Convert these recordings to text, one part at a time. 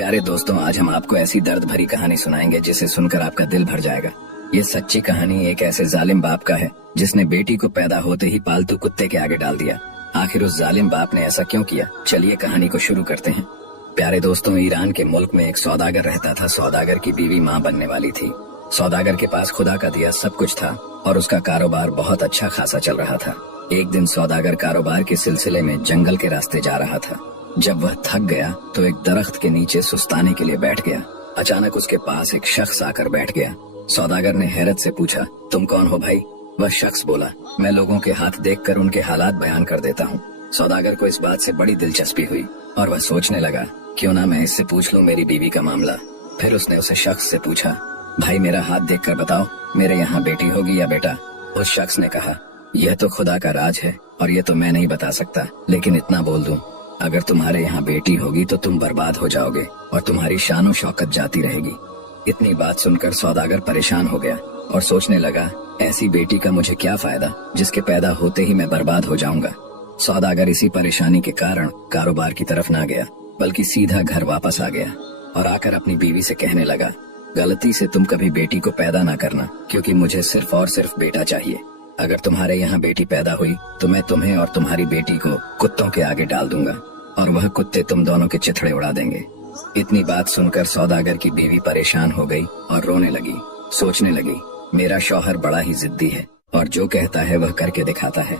प्यारे दोस्तों, आज हम आपको ऐसी दर्द भरी कहानी सुनाएंगे जिसे सुनकर आपका दिल भर जाएगा। ये सच्ची कहानी एक ऐसे जालिम बाप का है जिसने बेटी को पैदा होते ही पालतू कुत्ते के आगे डाल दिया। आखिर उस जालिम बाप ने ऐसा क्यों किया? चलिए कहानी को शुरू करते हैं। प्यारे दोस्तों, ईरान के मुल्क में एक सौदागर रहता था। सौदागर की बीवी माँ बनने वाली थी। सौदागर के पास खुदा का दिया सब कुछ था और उसका कारोबार बहुत अच्छा खासा चल रहा था। एक दिन सौदागर कारोबार के सिलसिले में जंगल के रास्ते जा रहा था। जब वह थक गया तो एक दरख्त के नीचे सुस्ताने के लिए बैठ गया। अचानक उसके पास एक शख्स आकर बैठ गया। सौदागर ने हैरत से पूछा, तुम कौन हो भाई? वह शख्स बोला, मैं लोगों के हाथ देखकर उनके हालात बयान कर देता हूँ। सौदागर को इस बात से बड़ी दिलचस्पी हुई और वह सोचने लगा, क्यों ना मैं इससे पूछ लूं मेरी बीवी का मामला। फिर उसने उसे शख्स से पूछा, भाई मेरा हाथ देखकर बताओ, मेरे यहाँ बेटी होगी या बेटा? उस शख्स ने कहा, यह तो खुदा का राज है और ये तो मैं नहीं बता सकता, लेकिन इतना बोल दूं, अगर तुम्हारे यहाँ बेटी होगी तो तुम बर्बाद हो जाओगे और तुम्हारी शानो शौकत जाती रहेगी। इतनी बात सुनकर सौदागर परेशान हो गया और सोचने लगा, ऐसी बेटी का मुझे क्या फायदा जिसके पैदा होते ही मैं बर्बाद हो जाऊंगा। सौदागर इसी परेशानी के कारण कारोबार की तरफ ना गया, बल्कि सीधा घर वापस आ गया और आकर अपनी बीवी से कहने लगा, गलती से तुम कभी बेटी को पैदा ना करना, क्योंकि मुझे सिर्फ और सिर्फ बेटा चाहिए। अगर तुम्हारे यहाँ बेटी पैदा हुई तो मैं तुम्हें और तुम्हारी बेटी को कुत्तों के आगे डाल दूंगा और वह कुत्ते तुम दोनों के चिथड़े उड़ा देंगे। इतनी बात सुनकर सौदागर की बीवी परेशान हो गई और रोने लगी। सोचने लगी, मेरा शौहर बड़ा ही जिद्दी है और जो कहता है वह करके दिखाता है।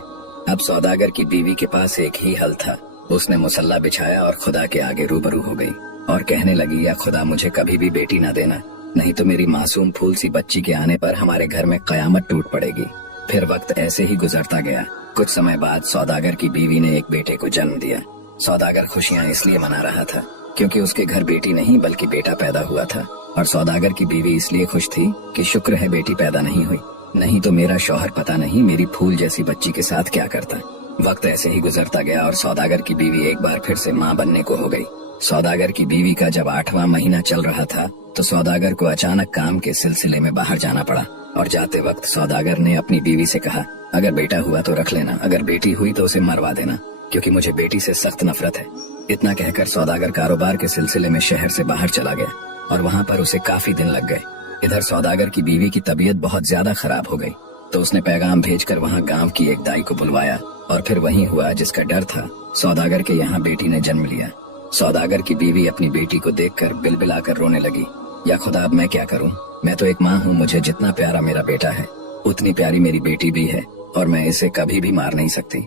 अब सौदागर की बीवी के पास एक ही हल था। उसने मुसल्ला बिछाया और खुदा के आगे रूबरू हो गई और कहने लगी, या खुदा मुझे कभी भी बेटी न देना, नहीं तो मेरी मासूम फूल सी बच्ची के आने पर हमारे घर में कयामत टूट पड़ेगी। फिर वक्त ऐसे ही गुजरता गया। कुछ समय बाद सौदागर की बीवी ने एक बेटे को जन्म दिया। सौदागर खुशियां इसलिए मना रहा था क्योंकि उसके घर बेटी नहीं बल्कि बेटा पैदा हुआ था, और सौदागर की बीवी इसलिए खुश थी कि शुक्र है बेटी पैदा नहीं हुई, नहीं तो मेरा शौहर पता नहीं मेरी फूल जैसी बच्ची के साथ क्या करता। वक्त ऐसे ही गुजरता गया और सौदागर की बीवी एक बार फिर से माँ बनने को हो गई। सौदागर की बीवी का जब 8वां महीना चल रहा था तो सौदागर को अचानक काम के सिलसिले में बाहर जाना पड़ा और जाते वक्त सौदागर ने अपनी बीवी से कहा, अगर बेटा हुआ तो रख लेना, अगर बेटी हुई तो उसे मरवा देना, क्योंकि मुझे बेटी से सख्त नफरत है। इतना कहकर सौदागर कारोबार के सिलसिले में शहर से बाहर चला गया और वहाँ पर उसे काफी दिन लग गए। इधर सौदागर की बीवी की तबीयत बहुत ज्यादा खराब हो गई तो उसने पैगाम भेजकर वहाँ गांव की एक दाई को बुलवाया और फिर वही हुआ जिसका डर था। सौदागर के यहाँ बेटी ने जन्म लिया। सौदागर की बीवी अपनी बेटी को देखकर बिलबिलाकर रोने लगी, या खुदा अब मैं क्या करूं? मैं तो एक माँ हूँ, मुझे जितना प्यारा मेरा बेटा है उतनी प्यारी मेरी बेटी भी है और मैं इसे कभी भी मार नहीं सकती।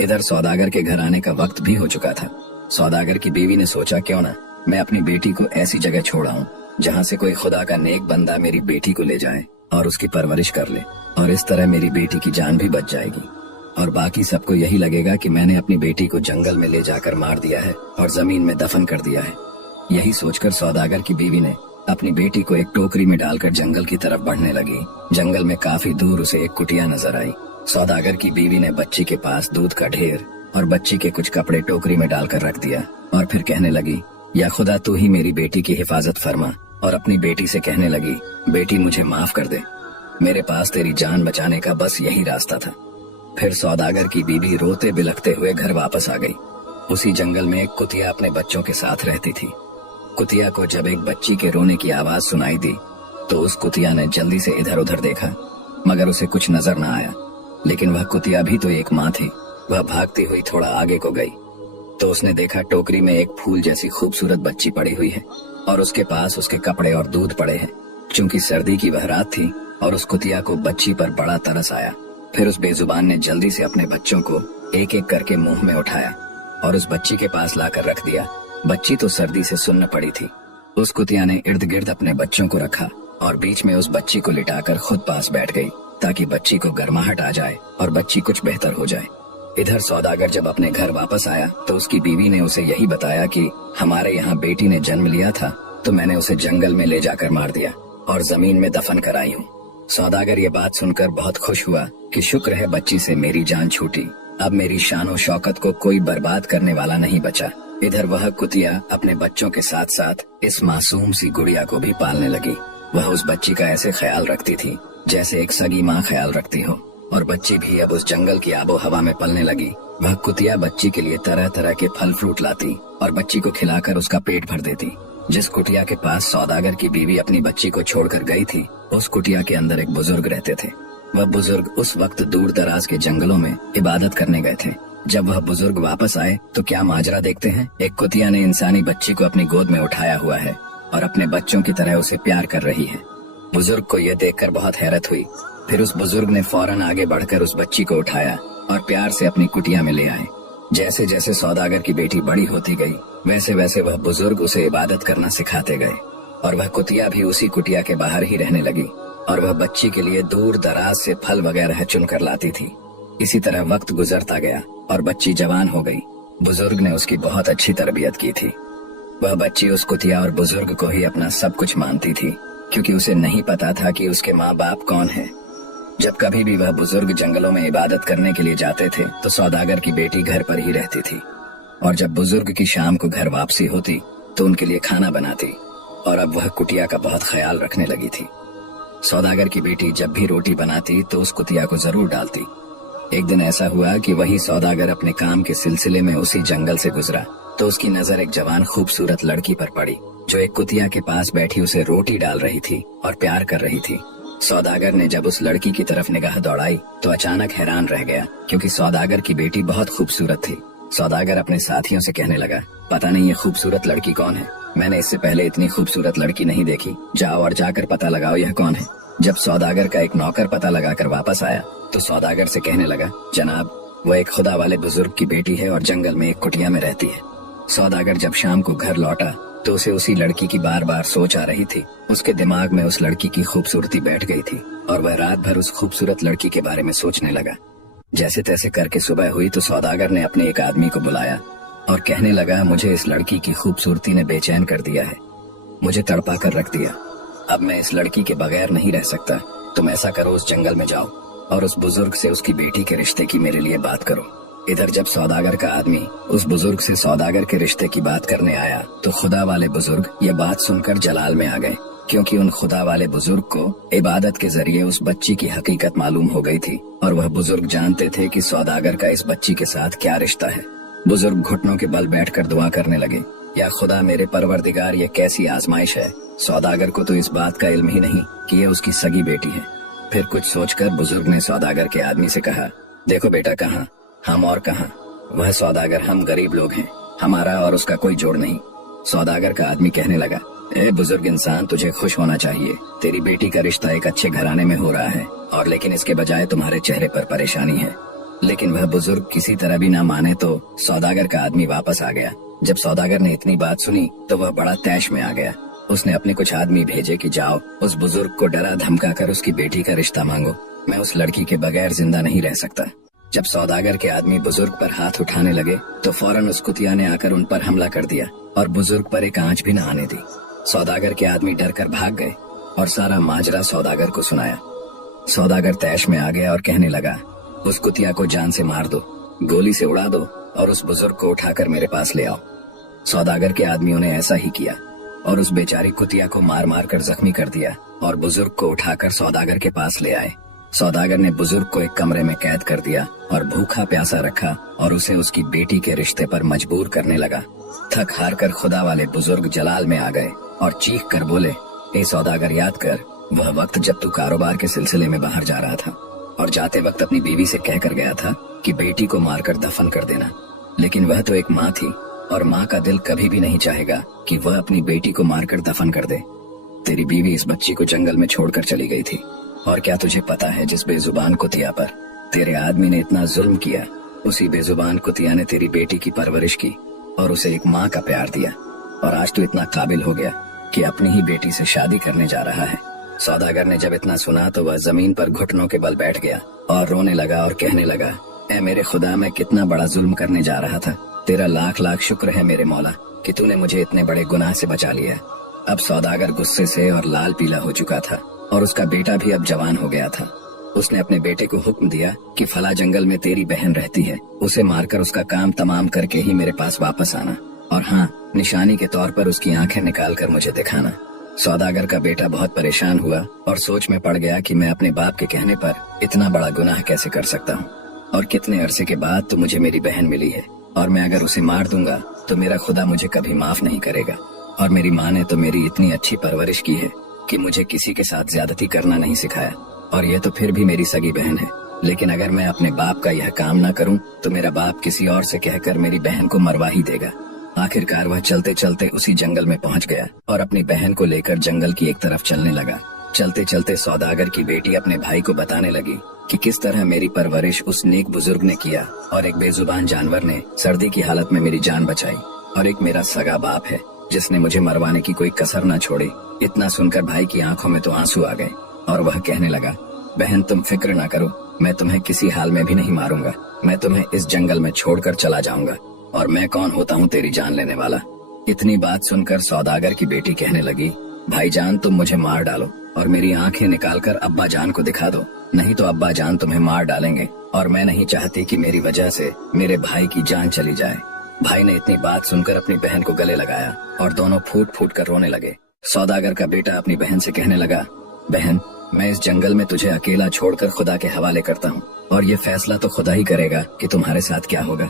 इधर सौदागर के घर आने का वक्त भी हो चुका था। सौदागर की बीवी ने सोचा, क्यों ना मैं अपनी बेटी को ऐसी जगह छोड़ाऊं जहाँ से कोई खुदा का नेक बंदा मेरी बेटी को ले जाए और उसकी परवरिश कर ले, और इस तरह मेरी बेटी की जान भी बच जाएगी और बाकी सबको यही लगेगा कि मैंने अपनी बेटी को जंगल में ले जाकर मार दिया है और जमीन में दफन कर दिया है। यही सोचकर सौदागर की बीवी ने अपनी बेटी को एक टोकरी में डालकर जंगल की तरफ बढ़ने लगी। जंगल में काफी दूर उसे एक कुटिया नजर आई। सौदागर की बीवी ने बच्ची के पास दूध का ढेर और बच्ची के कुछ कपड़े टोकरी में डालकर रख दिया और फिर कहने लगी, या खुदा तू ही मेरी बेटी की हिफाजत फरमा, और अपनी बेटी से कहने लगी, बेटी मुझे माफ कर दे, मेरे पास तेरी जान बचाने का बस यही रास्ता था। फिर सौदागर की बीवी रोते बिलखते हुए घर वापस आ गई। उसी जंगल में एक कुतिया अपने बच्चों के साथ रहती थी। कुतिया को जब एक बच्ची के रोने की आवाज सुनाई दी तो उस कुतिया ने जल्दी से इधर उधर देखा, मगर उसे कुछ नजर न आया। लेकिन वह कुतिया भी तो एक माँ थी। वह भागती हुई थोड़ा आगे को गई तो उसने देखा टोकरी में एक फूल जैसी खूबसूरत बच्ची पड़ी हुई है और उसके पास उसके कपड़े और दूध पड़े हैं। चूंकि सर्दी की वह रात थी और उस कुतिया को बच्ची पर बड़ा तरस आया। फिर उस बेजुबान ने जल्दी से अपने बच्चों को एक एक करके मुंह में उठाया और उस बच्ची के पास लाकर रख दिया। बच्ची तो सर्दी से सुन्न पड़ी थी। उस कुतिया ने इर्द गिर्द अपने बच्चों को रखा और बीच में उस बच्ची को लिटाकर खुद पास बैठ गई ताकि बच्ची को गर्माहट आ जाए और बच्ची कुछ बेहतर हो जाए। इधर सौदागर जब अपने घर वापस आया तो उसकी बीवी ने उसे यही बताया कि हमारे यहाँ बेटी ने जन्म लिया था तो मैंने उसे जंगल में ले जाकर मार दिया और जमीन में दफन कराई हूँ। सौदागर ये बात सुनकर बहुत खुश हुआ कि शुक्र है बच्ची से मेरी जान छूटी, अब मेरी शानो शौकत को कोई बर्बाद करने वाला नहीं बचा। इधर वह कुतिया अपने बच्चों के साथ साथ इस मासूम सी गुड़िया को भी पालने लगी। वह उस बच्ची का ऐसे ख्याल रखती थी जैसे एक सगी माँ ख्याल रखती हो, और बच्ची भी अब उस जंगल की आबो हवा में पलने लगी। वह कुतिया बच्ची के लिए तरह तरह के फल फ्रूट लाती और बच्ची को खिलाकर उसका पेट भर देती। जिस कुटिया के पास सौदागर की बीवी अपनी बच्ची को छोड़कर गई थी, उस कुटिया के अंदर एक बुजुर्ग रहते थे। वह बुजुर्ग उस वक्त दूर दराज के जंगलों में इबादत करने गए थे। जब वह बुजुर्ग वापस आए तो क्या माजरा देखते हैं। एक कुतिया ने इंसानी बच्ची को अपनी गोद में उठाया हुआ है और अपने बच्चों की तरह उसे प्यार कर रही है। बुजुर्ग को यह देखकर बहुत हैरत हुई। फिर उस बुजुर्ग ने फौरन आगे बढ़कर उस बच्ची को उठाया और प्यार से अपनी कुटिया में ले आए। जैसे जैसे सौदागर की बेटी बड़ी होती गई, वैसे वैसे वह बुजुर्ग उसे इबादत करना सिखाते गए और वह कुतिया भी उसी कुटिया के बाहर ही रहने लगी और वह बच्ची के लिए दूर दराज से फल वगैरह चुनकर लाती थी। इसी तरह वक्त गुजरता गया और बच्ची जवान हो गई। बुजुर्ग ने उसकी बहुत अच्छी तरबियत की थी। वह बच्ची उस कुतिया और बुजुर्ग को ही अपना सब कुछ मानती थी, क्योंकि उसे नहीं पता था कि उसके माँ बाप कौन है। जब कभी भी वह बुजुर्ग जंगलों में इबादत करने के लिए जाते थे तो सौदागर की बेटी घर पर ही रहती थी और जब बुजुर्ग की शाम को घर वापसी होती तो उनके लिए खाना बनाती और अब वह कुटिया का बहुत ख्याल रखने लगी थी। सौदागर की बेटी जब भी रोटी बनाती तो उस कुतिया को जरूर डालती। एक दिन ऐसा हुआ कि वही सौदागर अपने काम के सिलसिले में उसी जंगल से गुजरा तो उसकी नजर एक जवान खूबसूरत लड़की पर पड़ी, जो एक कुतिया के पास बैठी उसे रोटी डाल रही थी और प्यार कर रही थी। सौदागर ने जब उस लड़की की तरफ निगाह दौड़ाई तो अचानक हैरान रह गया, क्योंकि सौदागर की बेटी बहुत खूबसूरत थी। सौदागर अपने साथियों से कहने लगा, पता नहीं ये खूबसूरत लड़की कौन है, मैंने इससे पहले इतनी खूबसूरत लड़की नहीं देखी, जाओ और जाकर पता लगाओ यह कौन है। जब सौदागर का एक नौकर पता लगाकर वापस आया तो सौदागर से कहने लगा, जनाब वह एक खुदा वाले बुजुर्ग की बेटी है और जंगल में एक कुटिया में रहती है। सौदागर जब शाम को घर लौटा तो उसे उसी लड़की की बार बार सोच आ रही थी। उसके दिमाग में उस लड़की की खूबसूरती बैठ गई थी और वह रात भर उस खूबसूरत लड़की के बारे में सोचने लगा। जैसे तैसे करके सुबह हुई तो सौदागर ने अपने एक आदमी को बुलाया और कहने लगा, मुझे इस लड़की की खूबसूरती ने बेचैन कर दिया है, मुझे तड़पा कर रख दिया। अब मैं इस लड़की के बगैर नहीं रह सकता। तुम ऐसा करो, उस जंगल में जाओ और उस बुजुर्ग से उसकी बेटी के रिश्ते की मेरे लिए बात करो। इधर जब सौदागर का आदमी उस बुजुर्ग से सौदागर के रिश्ते की बात करने आया तो खुदा वाले बुजुर्ग ये बात सुनकर जलाल में आ गए, क्योंकि उन खुदा वाले बुजुर्ग को इबादत के जरिए उस बच्ची की हकीकत मालूम हो गई थी और वह बुजुर्ग जानते थे कि सौदागर का इस बच्ची के साथ क्या रिश्ता है। बुजुर्ग घुटनों के बल बैठकर दुआ करने लगे, या खुदा मेरे परवरदिगार, ये कैसी आजमाइश है। सौदागर को तो इस बात का इल्म ही नहीं कि ये उसकी सगी बेटी है। फिर कुछ सोचकर बुजुर्ग ने सौदागर के आदमी से कहा, देखो बेटा, कहाँ हम और कहाँ वह सौदागर, हम गरीब लोग हैं, हमारा और उसका कोई जोड़ नहीं। सौदागर का आदमी कहने लगा, ए बुजुर्ग इंसान, तुझे खुश होना चाहिए, तेरी बेटी का रिश्ता एक अच्छे घराने में हो रहा है और लेकिन इसके बजाय तुम्हारे चेहरे पर परेशानी है। लेकिन वह बुजुर्ग किसी तरह भी ना माने तो सौदागर का आदमी वापस आ गया। जब सौदागर ने इतनी बात सुनी तो वह बड़ा तैश में आ गया। उसने अपने कुछ आदमी भेजे कि जाओ उस बुजुर्ग को डरा धमका कर उसकी बेटी का रिश्ता मांगो, मैं उस लड़की के बगैर जिंदा नहीं रह सकता। जब सौदागर के आदमी बुजुर्ग पर हाथ उठाने लगे तो फौरन उस कुतिया ने आकर उन पर हमला कर दिया और बुजुर्ग पर एक आंच भी न आने दी। सौदागर के आदमी डर कर भाग गए और सारा माजरा सौदागर को सुनाया। सौदागर तैश में आ गया और कहने लगा, उस कुतिया को जान से मार दो, गोली से उड़ा दो और उस बुजुर्ग को उठाकर मेरे पास ले आओ। सौदागर के आदमियों ने ऐसा ही किया और उस बेचारी कुतिया को मार मार कर जख्मी कर दिया और बुजुर्ग को उठाकर सौदागर के पास ले आए। सौदागर ने बुजुर्ग को एक कमरे में कैद कर दिया और भूखा प्यासा रखा और उसे उसकी बेटी के रिश्ते पर मजबूर करने लगा। थक हार कर खुदा वाले बुजुर्ग जलाल में आ गए और चीख कर बोले, ए सौदागर, याद कर वह वक्त जब तू कारोबार के सिलसिले में बाहर जा रहा था और जाते वक्त अपनी बीवी से कह कर गया था कि बेटी को मारकर दफन कर देना। लेकिन वह तो एक माँ थी और माँ का दिल कभी भी नहीं चाहेगा कि वह अपनी बेटी को मारकर दफन कर दे। तेरी बीवी इस बच्ची को जंगल में छोड़कर चली गई थी और क्या तुझे पता है, जिस बेजुबान कुतिया पर तेरे आदमी ने इतना जुल्म किया, उसी बेजुबान कुतिया ने तेरी बेटी की परवरिश की और उसे एक माँ का प्यार दिया और आज तू इतना काबिल हो गया कि अपनी ही बेटी से शादी करने जा रहा है। सौदागर ने जब इतना सुना तो वह जमीन पर घुटनों के बल बैठ गया और रोने लगा और कहने लगा, ऐ मेरे खुदा, मैं कितना बड़ा जुल्म करने जा रहा था। तेरा लाख लाख शुक्र है मेरे मौला कि तूने मुझे इतने बड़े गुनाह से बचा लिया। अब सौदागर गुस्से से और लाल पीला हो चुका था और उसका बेटा भी अब जवान हो गया था। उसने अपने बेटे को हुक्म दिया कि फला जंगल में तेरी बहन रहती है, उसे मारकर उसका काम तमाम करके ही मेरे पास वापस आना और हाँ, निशानी के तौर पर उसकी आंखें निकाल कर मुझे दिखाना। सौदागर का बेटा बहुत परेशान हुआ और सोच में पड़ गया कि मैं अपने बाप के कहने पर इतना बड़ा गुनाह कैसे कर सकता हूँ और कितने अरसे के बाद तो मुझे मेरी बहन मिली है और मैं अगर उसे मार दूंगा तो मेरा खुदा मुझे कभी माफ नहीं करेगा और मेरी माँ ने तो मेरी इतनी अच्छी परवरिश की है कि मुझे किसी के साथ ज्यादती करना नहीं सिखाया। और यह तो फिर भी मेरी सगी बहन है, लेकिन अगर मैं अपने बाप का यह काम न करूं तो मेरा बाप किसी और से कहकर मेरी बहन को मरवा ही देगा। आखिरकार वह चलते चलते उसी जंगल में पहुंच गया और अपनी बहन को लेकर जंगल की एक तरफ चलने लगा। चलते चलते सौदागर की बेटी अपने भाई को बताने लगी कि किस तरह मेरी परवरिश उस नेक बुजुर्ग ने किया और एक बेजुबान जानवर ने सर्दी की हालत में मेरी जान बचाई, और एक मेरा सगा बाप है जिसने मुझे मरवाने की कोई कसर न छोड़ी। इतना सुनकर भाई की आंखों में तो आंसू आ गए और वह कहने लगा, बहन तुम फिक्र ना करो, मैं तुम्हें किसी हाल में भी नहीं मारूंगा। मैं तुम्हें इस जंगल में छोड़कर चला जाऊंगा, और मैं कौन होता हूँ तेरी जान लेने वाला। इतनी बात सुनकर सौदागर की बेटी कहने लगी, भाईजान तुम मुझे मार डालो और मेरी आंखें निकालकर अब्बा जान को दिखा दो, नहीं तो अब्बा जान तुम्हें मार डालेंगे, और मैं नहीं चाहती कि मेरी वजह से मेरे भाई की जान चली जाए। भाई ने इतनी बात सुनकर अपनी बहन को गले लगाया और दोनों फूट फूट कर रोने लगे। सौदागर का बेटा अपनी बहन से कहने लगा, बहन मैं इस जंगल में तुझे अकेला छोड़कर खुदा के हवाले करता हूँ, और ये फैसला तो खुदा ही करेगा कि तुम्हारे साथ क्या होगा।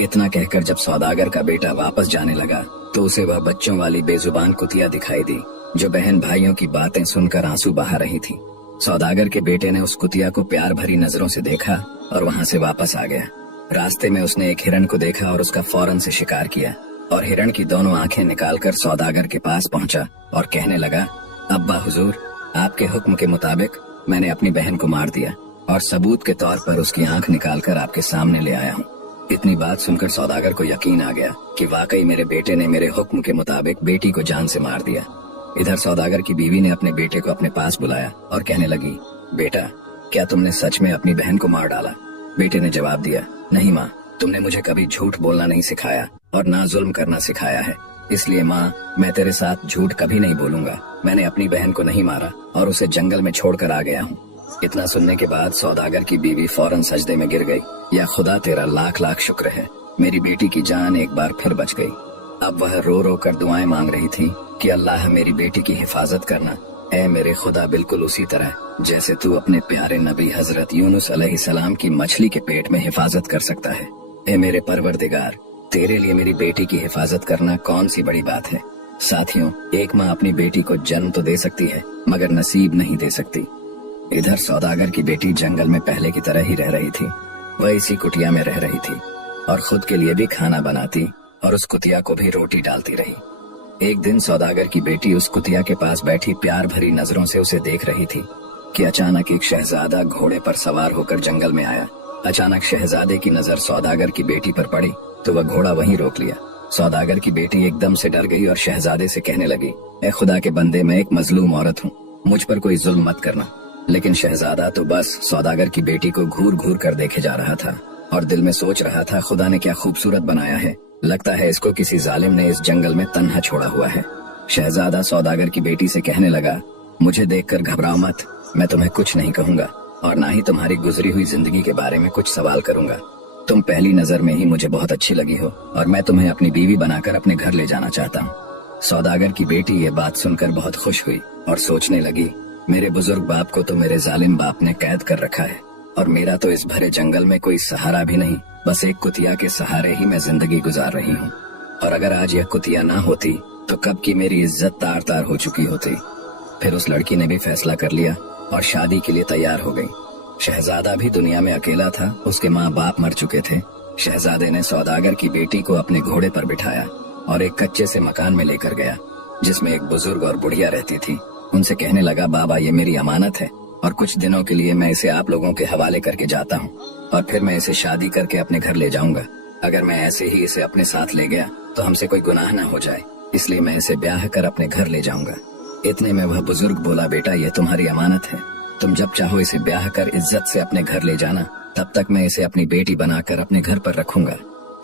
इतना कहकर जब सौदागर का बेटा वापस जाने लगा तो उसे वह बच्चों वाली बेजुबान कुतिया दिखाई दी जो बहन भाइयों की बातें सुनकर आंसू बहा रही थी। सौदागर के बेटे ने उस कुतिया को प्यार भरी नजरों से देखा और वहाँ से वापस आ गया। रास्ते में उसने एक हिरण को देखा और उसका फौरन से शिकार किया, और हिरण की दोनों आंखें निकालकर सौदागर के पास पहुंचा और कहने लगा, अब्बा हुजूर, आपके हुक्म के मुताबिक मैंने अपनी बहन को मार दिया और सबूत के तौर पर उसकी आंख निकालकर आपके सामने ले आया हूँ। इतनी बात सुनकर सौदागर को यकीन आ गया कि वाकई मेरे बेटे ने मेरे हुक्म के मुताबिक बेटी को जान से मार दिया। इधर सौदागर की बीवी ने अपने बेटे को अपने पास बुलाया और कहने लगी, बेटा क्या तुमने सच में अपनी बहन को मार डाला? बेटे ने जवाब दिया, नहीं माँ, तुमने मुझे कभी झूठ बोलना नहीं सिखाया और ना जुल्म करना सिखाया है, इसलिए माँ मैं तेरे साथ झूठ कभी नहीं बोलूंगा। मैंने अपनी बहन को नहीं मारा और उसे जंगल में छोड़कर आ गया हूँ। इतना सुनने के बाद सौदागर की बीवी फौरन सजदे में गिर गई। या खुदा तेरा लाख लाख शुक्र है, मेरी बेटी की जान एक बार फिर बच गई। अब वह रो रो कर दुआएं मांग रही थी कि अल्लाह मेरी बेटी की हिफाजत करना। ऐ मेरे खुदा, बिल्कुल उसी तरह जैसे तू अपने प्यारे नबी हजरत यूनुस अलैहिस्सलाम की मछली के पेट में हिफाजत कर सकता है। ऐ मेरे परवरदिगार, तेरे लिए मेरी बेटी की हिफाजत करना कौन सी बड़ी बात है। साथियों, एक माँ अपनी बेटी को जन्म तो दे सकती है मगर नसीब नहीं दे सकती। इधर सौदागर की बेटी जंगल में पहले की तरह ही रह रही थी। वह इसी कुटिया में रह रही थी और खुद के लिए भी खाना बनाती और उस कुतिया को भी रोटी डालती रही। एक दिन सौदागर की बेटी उस कुतिया के पास बैठी प्यार भरी नजरों से उसे देख रही थी कि अचानक एक शहजादा घोड़े पर सवार होकर जंगल में आया। अचानक शहजादे की नजर सौदागर की बेटी पर पड़ी तो वह घोड़ा वहीं रोक लिया। सौदागर की बेटी एकदम से डर गई और शहजादे से कहने लगी, ऐ खुदा के बंदे, मैं एक मजलूम औरत हूँ, मुझ पर कोई जुल्म मत करना। लेकिन शहजादा तो बस सौदागर की बेटी को घूर घूर कर देखे जा रहा था और दिल में सोच रहा था, खुदा ने क्या खूबसूरत बनाया है, लगता है इसको किसी जालिम ने इस जंगल में तन्हा छोड़ा हुआ है। शहजादा सौदागर की बेटी से कहने लगा, मुझे देखकर घबराओ मत, मैं तुम्हें कुछ नहीं कहूंगा और ना ही तुम्हारी गुजरी हुई जिंदगी के बारे में कुछ सवाल करूंगा। तुम पहली नजर में ही मुझे बहुत अच्छी लगी हो और मैं तुम्हें अपनी बीवी बनाकर अपने घर ले जाना चाहता हूँ। सौदागर की बेटी ये बात सुनकर बहुत खुश हुई और सोचने लगी, मेरे बुजुर्ग बाप को तो मेरे जालिम बाप ने कैद कर रखा है और मेरा तो इस भरे जंगल में कोई सहारा भी नहीं, बस एक कुतिया के सहारे ही मैं जिंदगी गुजार रही हूँ। और अगर आज यह कुतिया ना होती तो कब की मेरी इज्जत तार तार हो चुकी होती। फिर उस लड़की ने भी फैसला कर लिया और शादी के लिए तैयार हो गई। शहजादा भी दुनिया में अकेला था, उसके माँ बाप मर चुके थे। शहजादे ने सौदागर की बेटी को अपने घोड़े पर बिठाया और एक कच्चे से मकान में लेकर गया जिसमें एक बुजुर्ग और बुढ़िया रहती थी। उनसे कहने लगा, बाबा ये मेरी अमानत है और कुछ दिनों के लिए मैं इसे आप लोगों के हवाले करके जाता हूँ और फिर मैं इसे शादी करके अपने घर ले जाऊंगा। अगर मैं ऐसे ही इसे अपने साथ ले गया तो हमसे कोई गुनाह न हो जाए, इसलिए मैं इसे ब्याह कर अपने घर ले जाऊंगा। इतने में वह बुजुर्ग बोला, बेटा ये तुम्हारी अमानत है, तुम जब चाहो इसे ब्याह कर इज्जत से अपने घर ले जाना, तब तक मैं इसे अपनी बेटी बनाकर अपने घर पर रखूंगा।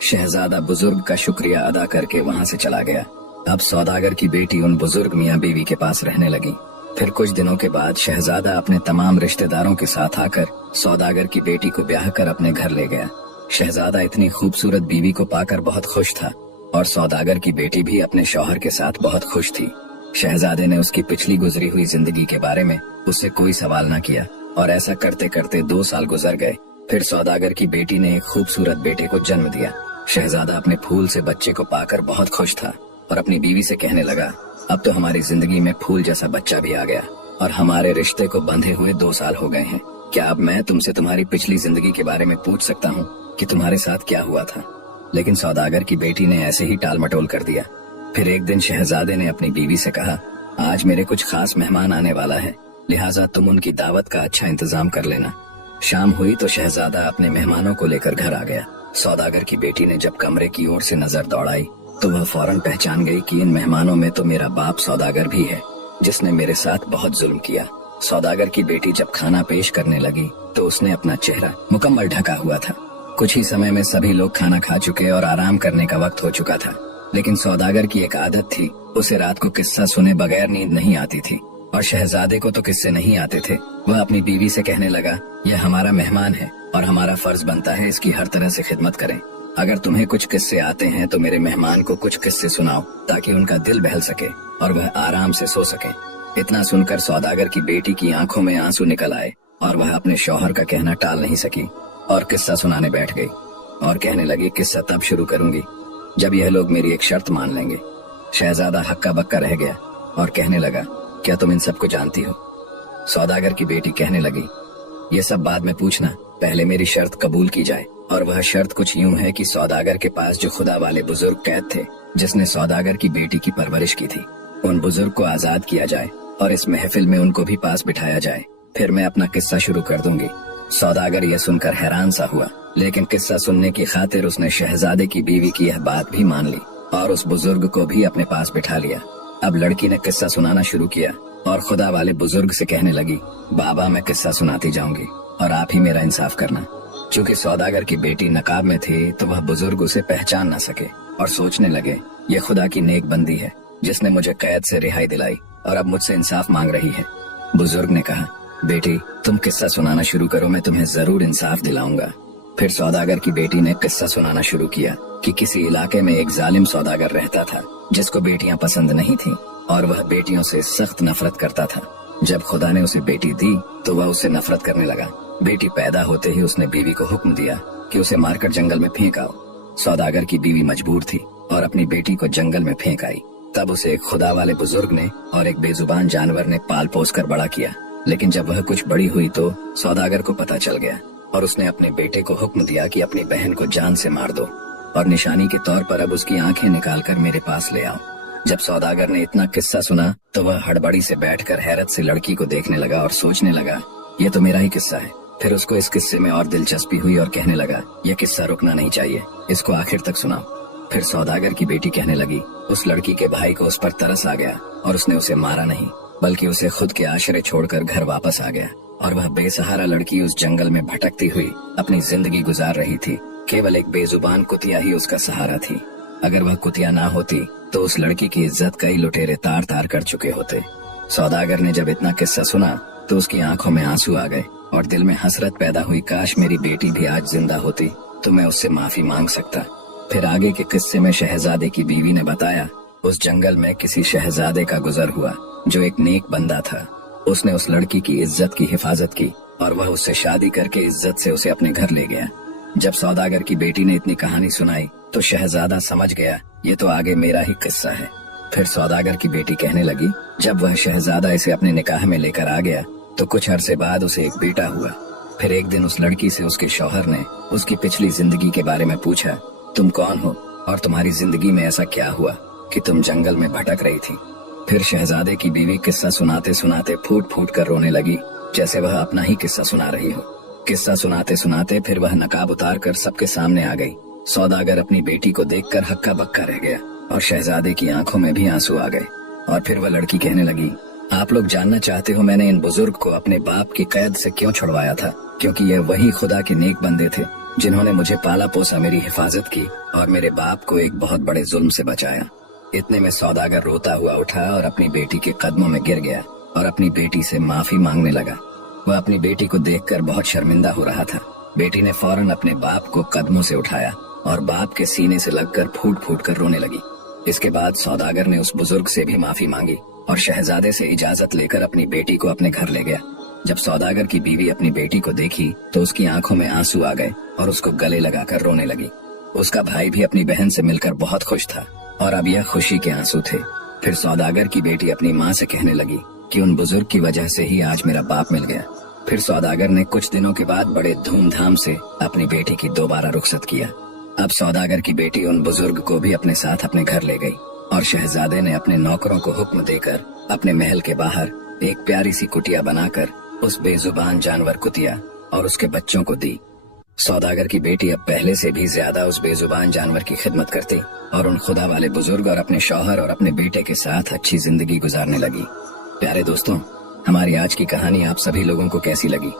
शहजादा बुजुर्ग का शुक्रिया अदा करके वहाँ से चला गया। अब सौदागर की बेटी उन बुजुर्ग मियाँ बीवी के पास रहने लगी। फिर कुछ दिनों के बाद शहजादा अपने तमाम रिश्तेदारों के साथ आकर सौदागर की बेटी को ब्याह कर अपने घर ले गया। शहजादा इतनी खूबसूरत बीवी को पाकर बहुत खुश था और सौदागर की बेटी भी अपने शौहर के साथ बहुत खुश थी। शहजादे ने उसकी पिछली गुजरी हुई जिंदगी के बारे में उससे कोई सवाल न किया और ऐसा करते करते 2 साल गुजर गए। फिर सौदागर की बेटी ने एक खूबसूरत बेटे को जन्म दिया। शहजादा अपने फूल से बच्चे को पाकर बहुत खुश था और अपनी बीवी से कहने लगा, अब तो हमारी जिंदगी में फूल जैसा बच्चा भी आ गया और हमारे रिश्ते को बंधे हुए 2 साल हो गए हैं। क्या अब मैं तुमसे तुम्हारी पिछली जिंदगी के बारे में पूछ सकता हूँ कि तुम्हारे साथ क्या हुआ था? लेकिन सौदागर की बेटी ने ऐसे ही टाल मटोल कर दिया। फिर एक दिन शहजादे ने अपनी बीवी से कहा, आज मेरे कुछ खास मेहमान आने वाला है, लिहाजा तुम उनकी दावत का अच्छा इंतजाम कर लेना। शाम हुई तो शहजादा अपने मेहमानों को लेकर घर आ गया। सौदागर की बेटी ने जब कमरे की ओर से नजर दौड़ाई तो वह फौरन पहचान गई कि इन मेहमानों में तो मेरा बाप सौदागर भी है, जिसने मेरे साथ बहुत जुल्म किया। सौदागर की बेटी जब खाना पेश करने लगी तो उसने अपना चेहरा मुकम्मल ढका हुआ था। कुछ ही समय में सभी लोग खाना खा चुके और आराम करने का वक्त हो चुका था, लेकिन सौदागर की एक आदत थी, उसे रात को किस्सा सुने बगैर नींद नहीं आती थी और शहजादे को तो किस्से नहीं आते थे। वह अपनी बीवी से कहने लगा, यह हमारा मेहमान है और हमारा फर्ज बनता है इसकी हर तरह से खिदमत करें। अगर तुम्हें कुछ किस्से आते हैं तो मेरे मेहमान को कुछ किस्से सुनाओ ताकि उनका दिल बहल सके और वह आराम से सो सके। इतना सुनकर सौदागर की बेटी की आंखों में आंसू निकल आए और वह अपने शौहर का कहना टाल नहीं सकी और किस्सा सुनाने बैठ गई और कहने लगी, किस्सा तब शुरू करूंगी जब यह लोग मेरी एक शर्त मान लेंगे। शहजादा हक्का बक्का रह गया और कहने लगा, क्या तुम इन सबको जानती हो? सौदागर की बेटी कहने लगी, ये सब बाद में पूछना, पहले मेरी शर्त कबूल की जाए। और वह शर्त कुछ यूं है कि सौदागर के पास जो खुदा वाले बुजुर्ग कैद थे जिसने सौदागर की बेटी की परवरिश की थी, उन बुजुर्ग को आजाद किया जाए और इस महफिल में उनको भी पास बिठाया जाए, फिर मैं अपना किस्सा शुरू कर दूंगी। सौदागर यह सुनकर हैरान सा हुआ, लेकिन किस्सा सुनने की खातिर उसने शहजादे की बीवी की यह बात भी मान ली और उस बुजुर्ग को भी अपने पास बिठा लिया। अब लड़की ने किस्सा सुनाना शुरू किया और खुदा वाले बुजुर्ग से कहने लगी, बाबा मैं किस्सा सुनाती जाऊंगी और आप ही मेरा इंसाफ करना। चूंकि सौदागर की बेटी नकाब में थी तो वह बुजुर्ग उसे पहचान न सके और सोचने लगे, ये खुदा की नेक बंदी है जिसने मुझे कैद से रिहाई दिलाई और अब मुझसे इंसाफ मांग रही है। बुजुर्ग ने कहा, बेटी तुम किस्सा सुनाना शुरू करो, मैं तुम्हें जरूर इंसाफ दिलाऊंगा। फिर सौदागर की बेटी ने किस्सा सुनाना शुरू किया कि किसी इलाके में एक जालिम सौदागर रहता था जिसको बेटियां पसंद नहीं थीं और वह बेटियों से सख्त नफरत करता था। जब खुदा ने उसे बेटी दी तो वह उससे नफरत करने लगा। बेटी पैदा होते ही उसने बीवी को हुक्म दिया कि उसे मारकर जंगल में फेंक आओ। सौदागर की बीवी मजबूर थी और अपनी बेटी को जंगल में फेंक आई। तब उसे एक खुदा वाले बुजुर्ग ने और एक बेजुबान जानवर ने पाल पोस कर बड़ा किया, लेकिन जब वह कुछ बड़ी हुई तो सौदागर को पता चल गया और उसने अपने बेटे को हुक्म दिया कि अपनी बहन को जान से मार दो और निशानी के तौर पर अब उसकी आंखें निकालकर मेरे पास ले आओ। जब सौदागर ने इतना किस्सा सुना तो वह हड़बड़ी से बैठकर हैरत से लड़की को देखने लगा और सोचने लगा, ये तो मेरा ही किस्सा है। फिर उसको इस किस्से में और दिलचस्पी हुई और कहने लगा, यह किस्सा रुकना नहीं चाहिए, इसको आखिर तक सुनाओ। फिर सौदागर की बेटी कहने लगी, उस लड़की के भाई को उस पर तरस आ गया और उसने उसे मारा नहीं बल्कि उसे खुद के आश्रय छोड़कर घर वापस आ गया और वह बेसहारा लड़की उस जंगल में भटकती हुई अपनी जिंदगी गुजार रही थी। केवल एक बेजुबान कुतिया ही उसका सहारा थी। अगर वह कुतिया ना होती तो उस लड़की की इज्जत कई लुटेरे तार तार कर चुके होते। सौदागर ने जब इतना किस्सा सुना तो उसकी आंखों में आंसू आ गए और दिल में हसरत पैदा हुई, काश मेरी बेटी भी आज जिंदा होती तो मैं उससे माफी मांग सकता। फिर आगे के किस्से में शहजादे की बीवी ने बताया, उस जंगल में किसी शहजादे का गुजर हुआ जो एक नेक बंदा था। उसने उस लड़की की इज्जत की हिफाजत की और वह उससे शादी करके इज्जत से उसे अपने घर ले गया। जब सौदागर की बेटी ने इतनी कहानी सुनाई तो शहजादा समझ गया, ये तो आगे मेरा ही किस्सा है। फिर सौदागर की बेटी कहने लगी, जब वह शहजादा इसे अपने निकाह में लेकर आ गया तो कुछ अरसे बाद उसे एक बेटा हुआ। फिर एक दिन उस लड़की से उसके शौहर ने उसकी पिछली जिंदगी के बारे में पूछा, तुम कौन हो और तुम्हारी जिंदगी में ऐसा क्या हुआ कि तुम जंगल में भटक रही थी। फिर शहजादे की बीवी किस्सा सुनाते सुनाते फूट फूट कर रोने लगी, जैसे वह अपना ही किस्सा सुना रही हो। किस्सा सुनाते सुनाते फिर वह नकाब उतार कर सबके सामने आ गई। सौदागर अपनी बेटी को देखकर हक्का बक्का रह गया और शहजादे की आंखों में भी आंसू आ गए। और फिर वह लड़की कहने लगी, आप लोग जानना चाहते हो मैंने इन बुजुर्ग को अपने बाप की कैद से क्यों छुड़वाया था? क्योंकि यह वही खुदा के नेक बंदे थे जिन्होंने मुझे पाला पोसा, मेरी हिफाजत की और मेरे बाप को एक बहुत बड़े जुल्म से बचाया। इतने में सौदागर रोता हुआ उठा और अपनी बेटी के कदमों में गिर गया और अपनी बेटी से माफी मांगने लगा। वह अपनी बेटी को देखकर बहुत शर्मिंदा हो रहा था। बेटी ने फौरन अपने बाप को कदमों से उठाया और बाप के सीने से लगकर फूट फूट कर रोने लगी। इसके बाद सौदागर ने उस बुजुर्ग से भी माफी मांगी और शहजादे से इजाजत लेकर अपनी बेटी को अपने घर ले गया। जब सौदागर की बीवी अपनी बेटी को देखी तो उसकी आंखों में आंसू आ गए और उसको गले लगाकर रोने लगी। उसका भाई भी अपनी बहन से मिलकर बहुत खुश था। और अब यह खुशी के आंसू थे। फिर सौदागर की बेटी अपनी माँ से कहने लगी कि उन बुजुर्ग की वजह से ही आज मेरा बाप मिल गया। फिर सौदागर ने कुछ दिनों के बाद बड़े धूमधाम से अपनी बेटी की दोबारा रुखसत किया। अब सौदागर की बेटी उन बुजुर्ग को भी अपने साथ अपने घर ले गई और शहजादे ने अपने नौकरों को हुक्म देकर अपने महल के बाहर एक प्यारी सी कुटिया बनाकर उस बेजुबान जानवर कुतिया और उसके बच्चों को दी। सौदागर की बेटी अब पहले से भी ज्यादा उस बेजुबान जानवर की खिदमत करती और उन खुदा वाले बुजुर्ग और अपने शौहर और अपने बेटे के साथ अच्छी जिंदगी गुजारने लगी। प्यारे दोस्तों, हमारी आज की कहानी आप सभी लोगों को कैसी लगी?